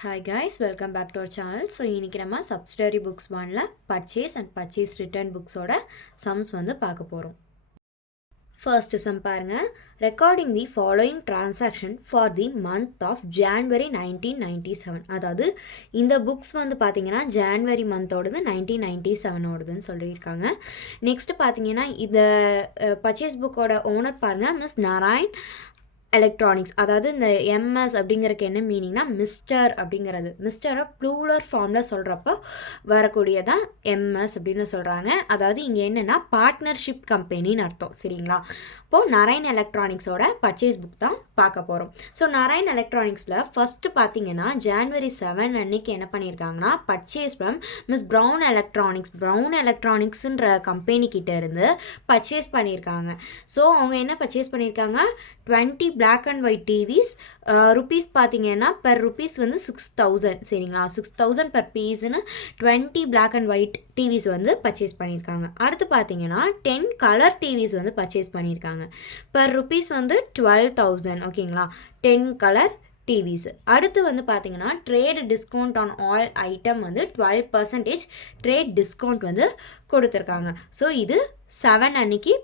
Hi guys, welcome back to our channel. So இன்னைக்கு நம்ம subsidiary books 1ல purchase and purchase return books ஓட sums வந்து பார்க்க போறோம். First sum பாருங்க, recording the following transaction for the month of January 1997. அதாவது இந்த books வந்து பாத்தீங்கன்னா January month ஓடது 1997 ஓடதுன்னு சொல்லியிருக்காங்க. நெக்ஸ்ட் பாத்தீங்கன்னா இந்த purchase book ஓட ஓனர் பாருங்க மிஸ் நாராயண் எலக்ட்ரானிக்ஸ். அதாவது இந்த எம்எஸ் அப்படிங்கிறக்கு என்ன மீனிங்னா மிஸ்டர் அப்படிங்கிறது. மிஸ்டரை ப்ளூரல் ஃபார்மில் சொல்கிறப்போ வரக்கூடியதான் எம்எஸ் அப்படின்னு சொல்கிறாங்க. அதாவது இங்கே என்னென்னா பார்ட்னர்ஷிப் கம்பெனின்னு அர்த்தம். சரிங்களா? இப்போது நாராயண் எலக்ட்ரானிக்ஸோட பர்ச்சேஸ் புக் தான் பார்க்க போகிறோம். ஸோ நாராயண் எலக்ட்ரானிக்ஸில் ஃபஸ்ட்டு பார்த்தீங்கன்னா January 7 அன்னைக்கு என்ன பண்ணியிருக்காங்கன்னா பர்ச்சேஸ் ஃப்ரம் மிஸ் ப்ரௌன் எலக்ட்ரானிக்ஸ்ன்ற கம்பெனிக்கிட்ட இருந்து பர்ச்சேஸ் பண்ணியிருக்காங்க. ஸோ அவங்க என்ன பர்ச்சேஸ் பண்ணியிருக்காங்க, 20 black and white TVs rupees பார்த்தீங்கன்னா பெர் ருபீஸ் வந்து 6000. சரிங்களா? 6000 பெர் பீஸ்னு 20 black and white டிவிஸ் வந்து பர்ச்சேஸ் பண்ணியிருக்காங்க. அடுத்து பார்த்தீங்கன்னா 10 கலர் டிவிஸ் வந்து பர்ச்சேஸ் பண்ணியிருக்காங்க. பெர் ருபீஸ் வந்து 12,000. ஓகேங்களா? 10 கலர் டிவிஸ். அடுத்து வந்து பார்த்தீங்கன்னா trade discount on all item வந்து 12% ட்ரேட் டிஸ்கவுண்ட் வந்து கொடுத்துருக்காங்க. ஸோ இது 7 அன்னைக்கு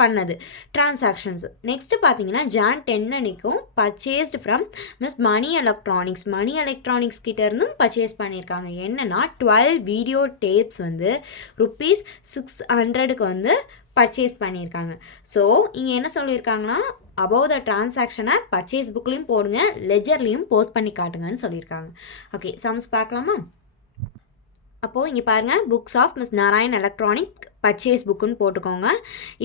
பண்ணது டிரான்சாக்ஷன்ஸ். நெக்ஸ்ட் பார்த்தீங்கன்னா Jan 10 அன்னைக்கும் purchased from miss Mani electronics கிட்ட இருந்தும் பர்ச்சேஸ் பண்ணியிருக்காங்க. என்னன்னா 12 வீடியோ டேப்ஸ் வந்து ருபீஸ் 600க்கு வந்து பர்ச்சேஸ் பண்ணியிருக்காங்க. ஸோ இங்கே என்ன சொல்லியிருக்காங்கன்னா அபவ் த டிரான்சாக்ஷனை பர்ச்சேஸ் புக்லேயும் போடுங்க, லெஜர்லேயும் போஸ்ட் பண்ணி காட்டுங்கன்னு சொல்லியிருக்காங்க. ஓகே, சம்ஸ் பார்க்கலாமா? அப்போது இங்கே பாருங்கள், books of miss Narayan electronic purchase புக்குன்னு போட்டுக்கோங்க.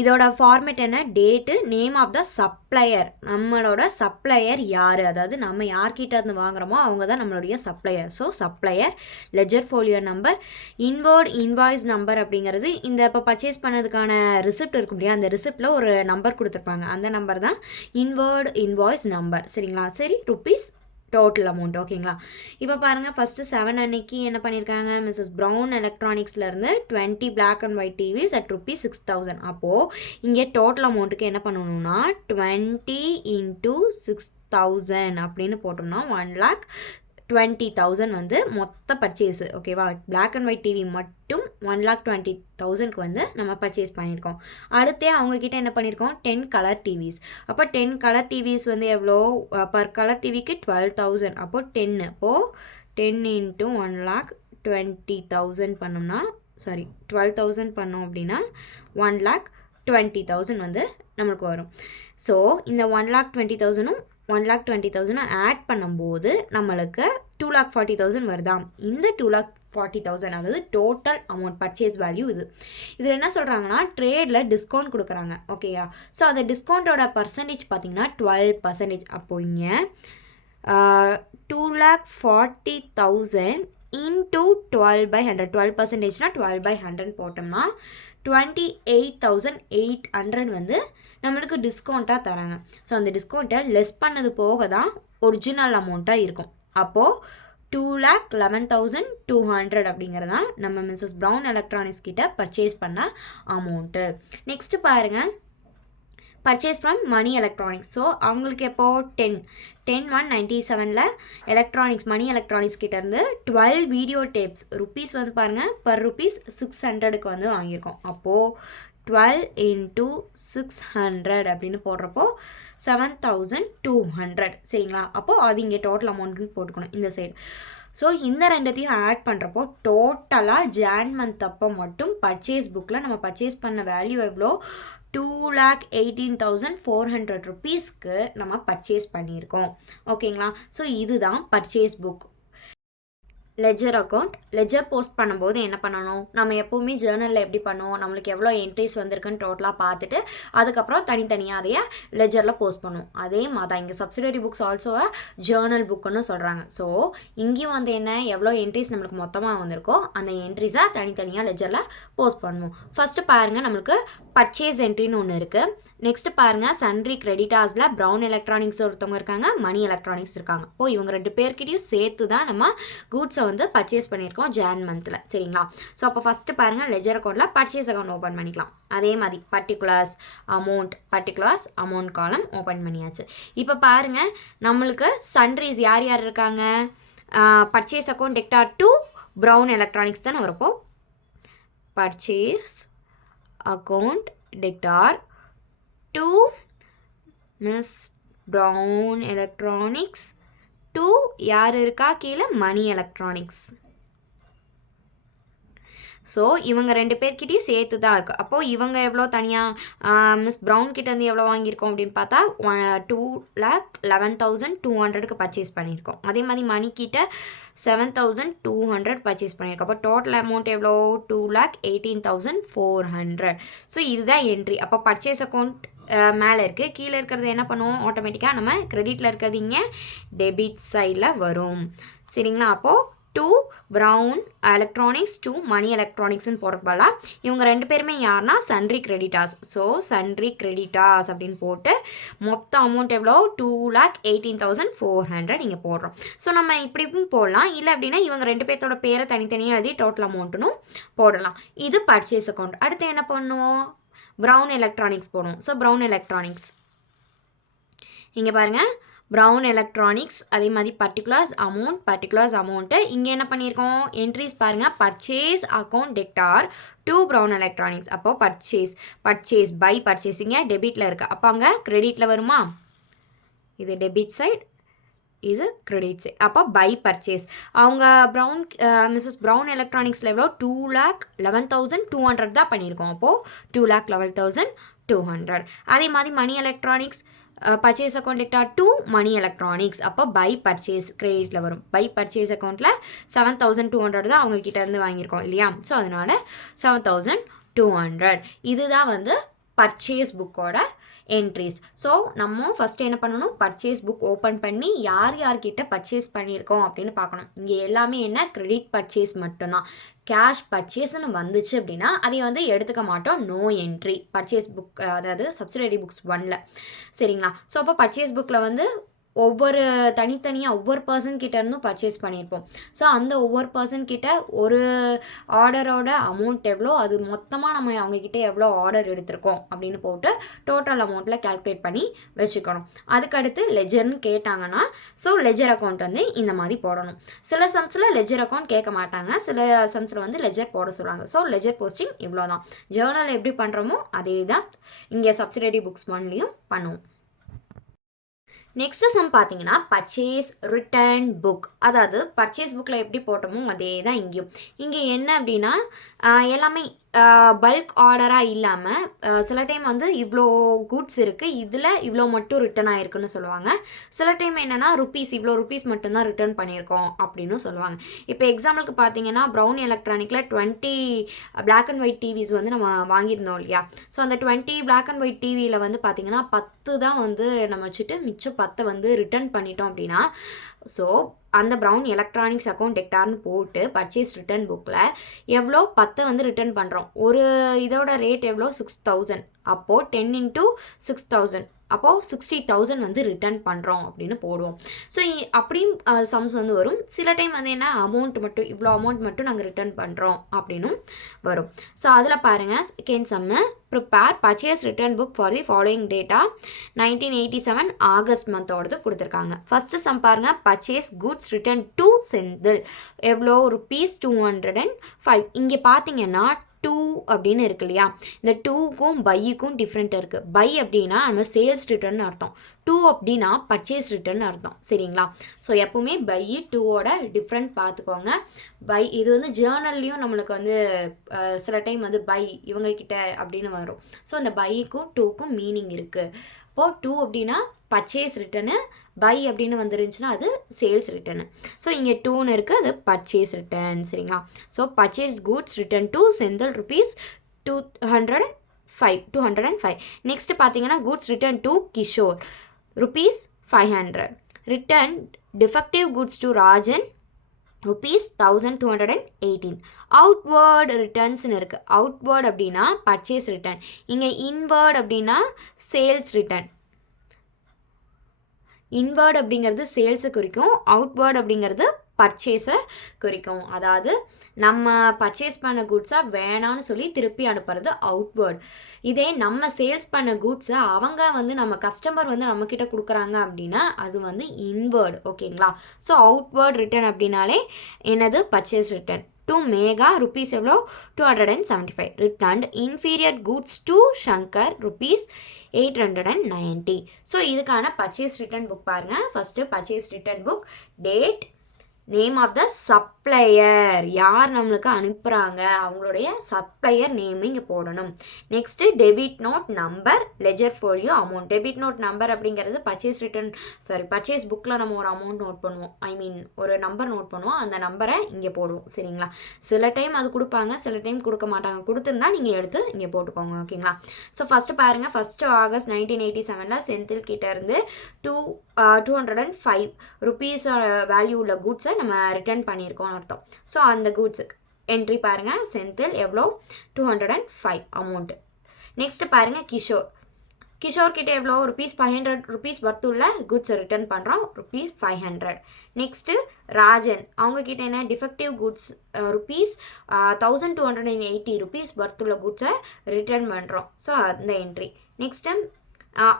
இதோட ஃபார்மேட் என்ன, date, name of the supplier, நம்மளோட சப்ளையர் யார், அதாவது நம்ம யார்கிட்ட இருந்து வாங்குகிறோமோ அவங்க தான் நம்மளுடைய supplier. So supplier, ledger folio number, inward invoice number அப்படிங்கிறது இந்த இப்போ பர்ச்சேஸ் பண்ணதுக்கான ரிசிப்ட் இருக்கும் இல்லையா, அந்த ரிசிப்டில் ஒரு நம்பர் கொடுத்துருப்பாங்க, அந்த நம்பர் தான் இன்வர்ட் இன்வாய்ஸ் நம்பர். சரிங்களா? சரி, ருபீஸ் டோட்டல் அமௌண்ட். ஓகேங்களா? இப்போ பாருங்கள், ஃபஸ்ட்டு 7 அன்னைக்கு என்ன பண்ணியிருக்காங்க, Mrs brown எலக்ட்ரானிக்ஸ்லேருந்து 20 black and white TVs at rupees 6000. அப்போது இங்கே டோட்டல் அமௌண்ட்டுக்கு என்ன பண்ணணும்னா 20 into 6000 அப்படின்னு போட்டோம்னா 1,20,000 வந்து மொத்த பர்ச்சேஸு. ஓகேவா? பிளாக் அண்ட் ஒயிட் டிவி மட்டும் 1,20,000க்கு வந்து நம்ம பர்ச்சேஸ் பண்ணியிருக்கோம். அடுத்தே அவங்கக்கிட்ட என்ன பண்ணியிருக்கோம், 10 கலர் டிவிஸ். அப்போ 10 கலர் டிவிஸ் வந்து எவ்வளோ, பர் கலர் டிவிக்கு 12,000. அப்போது 10 அப்போது 10 into 1,20,000 பண்ணோம்னா 12,000 பண்ணோம் அப்படின்னா 1,20,000 வந்து நம்மளுக்கு வரும். ஸோ இந்த 1,20,000ம் 1,20,000 ஆட் பண்ணும்போது நம்மளுக்கு 2,40,000 வருதா. இந்த 2,40,000 அதாவது டோட்டல் அமௌண்ட் பர்ச்சேஸ் வேல்யூ இது. இதில் என்ன சொல்கிறாங்கன்னா ட்ரேடில் டிஸ்கவுண்ட் கொடுக்குறாங்க. ஓகேயா? ஸோ அந்த டிஸ்கவுண்ட்டோட பர்சன்டேஜ் பார்த்தீங்கன்னா 12%. அப்போ இங்கே 2,40,000 into 12/100, 12%னா 12/100 போட்டோம்னா 28,800 வந்து நம்மளுக்கு டிஸ்கவுண்ட்டாக தராங்க. ஸோ அந்த டிஸ்கவுண்ட்டை லெஸ் பண்ணது போக தான் ஒரிஜினல் அமௌண்ட்டாக இருக்கும். அப்போது 2,11,200 அப்படிங்கிறது தான் நம்ம மிஸ்ஸஸ் ப்ரௌன் எலக்ட்ரானிக்ஸ் கிட்ட பர்ச்சேஸ் பண்ண அமௌண்ட்டு. நெக்ஸ்ட்டு பாருங்கள், purchase from Mani electronics. So அவங்களுக்கு எப்போது 10/1/97 மணி எலக்ட்ரானிக்ஸ் கிட்டேருந்து 12 வீடியோ டேப்ஸ் ருபீஸ் வந்து பாருங்கள் பர் ருபீஸ் 600க்கு வந்து வாங்கியிருக்கோம். அப்போது 12 into 600 அப்படின்னு போடுறப்போ 7,200. சரிங்களா? அப்போது அது இங்கே டோட்டல் அமௌண்ட்டுன்னு போட்டுக்கணும் இந்த சைடு. ஸோ இந்த ரெண்டத்தையும் ஆட் பண்ணுறப்போ டோட்டலாக ஜான் மந்த் அப்போ மட்டும் பர்ச்சேஸ் புக்கில் நம்ம பர்ச்சேஸ் பண்ண வேல்யூ எவ்வளோ, 2,18,400 ருபீஸ்க்கு நம்ம பர்ச்சேஸ் பண்ணியிருக்கோம். ஓகேங்களா? ஸோ இதுதான் purchase book. Ledger account. Ledger post பண்ணும்போது என்ன பண்ணணும், நம்ம எப்போவுமே ஜேர்னலில் எப்படி பண்ணுவோம், நம்மளுக்கு எவ்வளோ என்ட்ரிஸ் வந்திருக்குன்னு டோட்டலாக பார்த்துட்டு அதுக்கப்புறம் தனித்தனியாக அதையே லெஜரில் போஸ்ட் பண்ணுவோம். அதே மாதிரி தான் இங்கே சப்சிடரி புக்ஸ் ஆல்சோ ஜேர்னல் புக்குன்னு சொல்கிறாங்க. ஸோ இங்கேயும் வந்து என்ன, எவ்வளோ என்ட்ரிஸ் நம்மளுக்கு மொத்தமாக வந்திருக்கோ அந்த என்ட்ரிஸை தனித்தனியாக லெஜரில் போஸ்ட் பண்ணுவோம். ஃபஸ்ட்டு பாருங்கள், நம்மளுக்கு பர்ச்சேஸ் என்ட்ரின்னு ஒன்று இருக்குது. நெக்ஸ்ட்டு பாருங்கள், சன்ட்ரி கிரெடிட்டாஸில் ப்ரௌன் எலக்ட்ரானிக்ஸ் ஒருத்தவங்க இருக்காங்க, மணி எலக்ட்ரானிக்ஸ் இருக்காங்க. இப்போது இவங்க 2 பேர்கிட்டையும் சேர்த்து தான் நம்ம கூட்ஸை வந்து பர்ச்சேஸ் பண்ணியிருக்கோம் ஜான் மந்தில். சரிங்களா? ஸோ அப்போ ஃபஸ்ட்டு பாருங்கள், லெஜர் அக்கௌண்ட்டில் பர்ச்சேஸ் அக்கௌண்ட் ஓப்பன் பண்ணிக்கலாம். அதே மாதிரி பர்டிகுலர்ஸ் அமௌண்ட் காலம் ஓப்பன் பண்ணியாச்சு. இப்போ பாருங்கள், நம்மளுக்கு சன்ட்ரீஸ் யார் யார் இருக்காங்க, purchase account debtor to Brown electronics தானே வரப்போ purchase account debtor to miss brown electronics to யார் இருக்கா கீழே மணி எலக்ட்ரானிக்ஸ். ஸோ இவங்க 2 பேர்கிட்டையும் சேர்த்து தான் இருக்குது. அப்போது இவங்க எவ்வளோ தனியாக மிஸ் ப்ரௌன் கிட்டேருந்து எவ்வளோ வாங்கியிருக்கோம் அப்படின்னு பார்த்தா 2,11,200க்கு பர்ச்சேஸ் பண்ணியிருக்கோம். அதே மாதிரி மணிக்கிட்ட 7,200 பர்ச்சேஸ் பண்ணியிருக்கோம். அப்போ டோட்டல் அமௌண்ட் எவ்வளோ 2,18,400. ஸோ இதுதான் என்ட்ரி. அப்போ பர்ச்சேஸ் அக்கௌண்ட் மேலே இருக்குது, கீழே இருக்கிறது என்ன பண்ணுவோம் ஆட்டோமேட்டிக்காக நம்ம கிரெடிட்டில் இருக்கிறது இங்கே டெபிட் சைடில் வரும். சரிங்களா? அப்போது டு ப்ரௌன் எலக்ட்ரானிக்ஸ் டு மணி எலக்ட்ரானிக்ஸ்னு போகிறப்பலாம் இவங்க 2 பேருமே யாருன்னா sundry creditors. So sundry creditors அப்படின்னு போட்டு மொத்த அமௌண்ட் எவ்வளோ 2,18,400 இங்கே போடுறோம். ஸோ நம்ம இப்படியும் போடலாம், இல்லை அப்படின்னா இவங்க 2 பேர்த்தோட பேரை தனித்தனியாக எழுதி டோட்டல் அமௌண்ட்டுன்னு போடலாம். இது பர்ச்சேஸ் அக்கௌண்ட். அடுத்து என்ன பண்ணுவோம் ப்ரௌன் எலக்ட்ரானிக்ஸ் போடுவோம். ஸோ ப்ரௌன் எலக்ட்ரானிக்ஸ் இங்கே பாருங்கள் ப்ரௌன் எலக்ட்ரானிக்ஸ் அதே மாதிரி பர்டிகுலர்ஸ் அமௌண்ட்டு இங்கே என்ன பண்ணியிருக்கோம் என்ட்ரிஸ் பாருங்கள் purchase account debtor to Brown electronics. அப்போது பர்ச்சேஸ் பை பர்ச்சேஸிங்க டெபிட்டில் இருக்குது. அப்போ அங்கே கிரெடிட்டில் வருமா இது டெபிட் சைட் இது கிரெடிட் சைட். அப்போ பை பர்ச்சேஸ் அவங்க மிஸ்ஸஸ் ப்ரௌன் எலக்ட்ரானிக்ஸில் எவ்வளோ 2,11,200 தான் பண்ணியிருக்கோம். அப்போது 2,11,200. அதே மாதிரி Mani electronics purchase account debtor to Mani electronics. அப்போ பை பர்ச்சேஸ் கிரெடிட்டில் வரும். பை பர்ச்சேஸ் அக்கௌண்ட்டில் 7,200 தான் அவங்க கிட்டேருந்து வாங்கியிருக்கோம் இல்லையா? ஸோ அதனால் 7,200. இதுதான் வந்து பர்ச்சேஸ் புக்கோட என்ட்ரிஸ். ஸோ நம்ம ஃபஸ்ட்டு என்ன பண்ணணும் பர்ச்சேஸ் புக் ஓப்பன் பண்ணி யார்கிட்ட பர்ச்சேஸ் பண்ணியிருக்கோம் அப்படின்னு பார்க்கணும். இங்கே எல்லாமே என்ன கிரெடிட் பர்ச்சேஸ் மட்டும்தான். கேஷ் பர்ச்சேஸ்ன்னு வந்துச்சு அப்படின்னா அதை வந்து எடுத்துக்க மாட்டோம். நோ என்ட்ரி பர்ச்சேஸ் புக் அதாவது சப்சிடரி புக்ஸ் 1ல். சரிங்களா? ஸோ அப்போ பர்ச்சேஸ் புக்கில் வந்து தனித்தனியாக ஒவ்வொரு பர்சன் கிட்ட இருந்தும் பர்ச்சேஸ் பண்ணியிருப்போம். ஸோ அந்த ஒவ்வொரு பர்சன் கிட்ட ஒரு ஆர்டரோட அமௌண்ட் எவ்வளோ அது மொத்தமாக நம்ம அவங்கக்கிட்ட எவ்வளோ ஆர்டர் எடுத்திருக்கோம் அப்படின்னு போட்டு டோட்டல் அமௌண்ட்டில் கால்குலேட் பண்ணி வச்சுக்கணும். அதுக்கடுத்து லெஜர்னு கேட்டாங்கன்னா ஸோ லெஜர் அக்கௌண்ட் வந்து இந்த மாதிரி போடணும். சில சம்ஸில் லெஜர் அக்கௌண்ட் கேட்க மாட்டாங்க, சில சம்ஸில் வந்து லெஜர் போட சொல்லுவாங்க. ஸோ லெஜர் போஸ்டிங் இவ்வளோ தான். ஜேர்னல் எப்படி பண்ணுறோமோ அதே தான் இங்கே சப்சிடரி புக்ஸ் 1லையும் பண்ணுவோம். நெக்ஸ்ட்டு சம் பார்த்தீங்கன்னா பர்ச்சேஸ் ரிட்டர்ன் புக். அதாவது பர்ச்சேஸ் புக்கில் எப்படி போட்டோமோ அதே தான் இங்கேயும். இங்கே என்ன அப்படின்னா எல்லாமே பல்க் ஆர்டராக இல்லாமல் சில டைம் வந்து இவ்வளோ குட்ஸ் இருக்குது இதில் இவ்வளோ மட்டும் ரிட்டர்ன் ஆகிருக்குன்னு சொல்லுவாங்க. சில டைம் என்னென்னா இவ்வளோ ருப்பீஸ் மட்டும்தான் ரிட்டர்ன் பண்ணியிருக்கோம் அப்படின்னு சொல்லுவாங்க. இப்போ எக்ஸாம்பிளுக்கு பார்த்தீங்கன்னா ப்ரௌன் எலக்ட்ரானிக்கில் 20 பிளாக் அண்ட் ஒயிட் டிவிஸ் வந்து நம்ம வாங்கியிருந்தோம் இல்லையா? ஸோ அந்த 20 பிளாக் அண்ட் ஒயிட் டிவியில் வந்து பார்த்திங்கன்னா 10 தான் வந்து நம்ம வச்சுட்டு மிச்சம் 10 வந்து ரிட்டர்ன் பண்ணிட்டோம் அப்படின்னா ஸோ அந்த ப்ரௌன் எலக்ட்ரானிக்ஸ் அக்கௌண்ட் டெக்டார்னு போட்டு பர்ச்சேஸ் ரிட்டர்ன் புக்கில் எவ்வளோ 10 வந்து ரிட்டர்ன் பண்ணுறோம். ஒரு இதோட ரேட் எவ்வளோ 6,000. அப்போது 10 into 6,000 அப்போது 60,000 வந்து ரிட்டர்ன் பண்ணுறோம் அப்படின்னு போடுவோம். ஸோ அப்படியும் சம்ஸ் வந்து வரும். சில டைம் வந்து என்ன அமௌண்ட் மட்டும் இவ்வளோ அமௌண்ட் மட்டும் நாங்கள் ரிட்டர்ன் பண்ணுறோம் அப்படின்னும் வரும். ஸோ அதில் பாருங்கள் second sum prepare purchase return book for the following data 1987 August மந்தோடது கொடுத்துருக்காங்க. ஃபஸ்ட்டு சம் பாருங்கள் purchase goods return to Senthil எவ்வளோ ₹205. இங்கே பார்த்தீங்கன்னா 2 அப்படின்னு இருக்கு இல்லையா? இந்த 2க்கும் பைக்கும் டிஃப்ரெண்ட் இருக்குது. பை அப்படின்னா நம்ம சேல்ஸ் ரிட்டர்ன் அர்த்தம், 2 அப்படின்னா பர்ச்சேஸ் ரிட்டர்ன் அர்த்தம். சரிங்களா? ஸோ எப்பவுமே பை 2ஓட டிஃப்ரெண்ட் பார்த்துக்கோங்க. பை இது வந்து ஜேர்னல்லையும் நம்மளுக்கு வந்து சில டைம் வந்து பை இவங்கக்கிட்ட அப்படின்னு வரும். ஸோ அந்த பைக்கும் 2க்கும் மீனிங் இருக்குது. இப்போது 2 அப்படின்னா பர்ச்சேஸ் ரிட்டர்னு, பை அப்படின்னு வந்துருந்துச்சுன்னா அது சேல்ஸ் ரிட்டர்னு. ஸோ இங்கே 2ன்னு இருக்குது, அது பர்ச்சேஸ் ரிட்டர்ன். சரிங்களா? So purchase goods return to Senthil ₹205. Next பார்த்தீங்கன்னா goods return to Kishore ₹500. Return defective goods to Rajan ₹1,218. Outward ரிட்டர்ன்ஸ்னு இருக்குது. அவுட்வேர்டு அப்படின்னா பர்ச்சேஸ் ரிட்டர்ன், இங்கே இன்வேர்டு அப்படின்னா சேல்ஸ் ரிட்டர்ன். இன்வேர்டு அப்படிங்கிறது சேல்ஸு குறிக்கும், அவுட்வேர்டு அப்படிங்கிறது பர்ச்சேஸை குறிக்கும். அதாவது நம்ம பர்ச்சேஸ் பண்ண குட்ஸை வேணான்னு சொல்லி திருப்பி அனுப்புறது அவுட்வேர்ட். இதே நம்ம சேல்ஸ் பண்ண குட்ஸை அவங்க வந்து நம்ம கஸ்டமர் வந்து நம்மக்கிட்ட கொடுக்குறாங்க அப்படின்னா அது வந்து இன்வேர்ட். ஓகேங்களா? ஸோ அவுட்வேர்ட் ரிட்டர்ன் அப்படின்னாலே என்னது purchase return. To Megha rupees எவ்வளோ 275. Returned inferior goods to Shankar rupees 890. So இதுக்கான பர்ச்சேஸ் ரிட்டர்ன் புக் பாருங்கள். First purchase return book, date, name of the supplier, யார் நம்மளுக்கு அனுப்புகிறாங்க அவங்களுடைய சப்ளையர் நேம் இங்கே போடணும். Next debit note number, ledger folio, amount. Debit note number அப்படிங்கிறது பர்ச்சேஸ் புக்கில் நம்ம ஒரு அமௌண்ட் நோட் பண்ணுவோம், ஒரு நம்பர் நோட் பண்ணுவோம், அந்த நம்பரை இங்கே போடுவோம். சரிங்களா? சில டைம் அது கொடுப்பாங்க, சில டைம் கொடுக்க மாட்டாங்க. கொடுத்துருந்தா நீங்கள் எடுத்து இங்கே போட்டுக்கோங்க. ஓகேங்களா? ஸோ ஃபஸ்ட்டு பாருங்கள். ஃபஸ்ட்டு ஆகஸ்ட் 1987 செந்தில் கிட்ட இருந்து 205 rupees வேல்யூ உள்ள குட்ஸை நம்ம ரிட்டர்ன் பண்ணியிருக்கோம்னு அர்த்தம். ஸோ அந்த குட்ஸுக்கு என்ட்ரி பாருங்கள். செந்தில் எவ்வளோ 205 அமௌண்ட்டு. நெக்ஸ்ட்டு பாருங்கள் கிஷோர் கிட்டே எவ்வளோ ₹500 வர்த்துள்ள குட்ஸை ரிட்டர்ன் பண்ணுறோம், ₹500. நெக்ஸ்ட்டு ராஜன், அவங்கக்கிட்ட என்ன டிஃபெக்டிவ் குட்ஸ் ₹1280 வர்த்துள்ள குட்ஸை ரிட்டர்ன் பண்ணுறோம். ஸோ அந்த என்ட்ரி. நெக்ஸ்ட்டு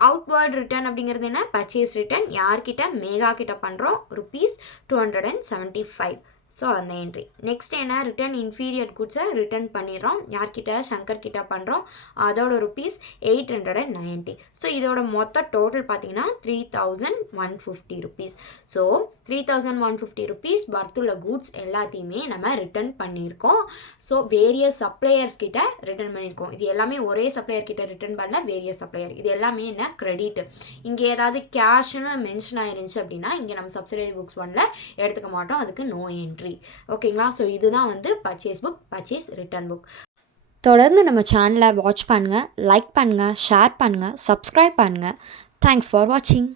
அவுட்வேர்ட் ரிட்டர்ன் அப்படிங்கிறது என்ன? Purchase return. யார்கிட்ட? மேகா கிட்ட பண்ணுறோம், ₹275. ஸோ அந்த என்ட்ரி. நெக்ஸ்ட் என்ன? ரிட்டர்ன் இன்ஃபீரியர் குட்ஸை ரிட்டர்ன் பண்ணிடுறோம். யார்கிட்ட? சங்கர் கிட்ட பண்ணுறோம், அதோட ₹890. ஸோ இதோட மொத்த டோட்டல் பார்த்தீங்கன்னா ₹3150. ஸோ ₹3150 வர்த்துள்ள குட்ஸ் எல்லாத்தையுமே நம்ம ரிட்டர்ன் பண்ணியிருக்கோம். ஸோ வேரியஸ் சப்ளையர்ஸ் கிட்ட ரிட்டர்ன் பண்ணியிருக்கோம். இது எல்லாமே ஒரே சப்ளையர் கிட்ட ரிட்டர்ன் பண்ணல, வேரியஸ் சப்ளையர். இது எல்லாமே என்ன? கிரெடிட். இங்கே ஏதாவது கேஷ்னு மென்ஷன் ஆயிருந்துச்சு அப்படின்னா இங்கே நம்ம சப்சிடரி புக்ஸ் 1ல எடுத்துக்க மாட்டோம், அதுக்கு நோ என்ட்ரி. ஓகேங்களா? ஸோ இதுதான் வந்து purchase book, purchase return book. தொடர்ந்து நம்ம சேனலை வாட்ச் பண்ணுங்கள், லைக் பண்ணுங்கள், ஷேர் பண்ணுங்கள், சப்ஸ்கிரைப் பண்ணுங்கள். தேங்க்ஸ் ஃபார் வாட்சிங்.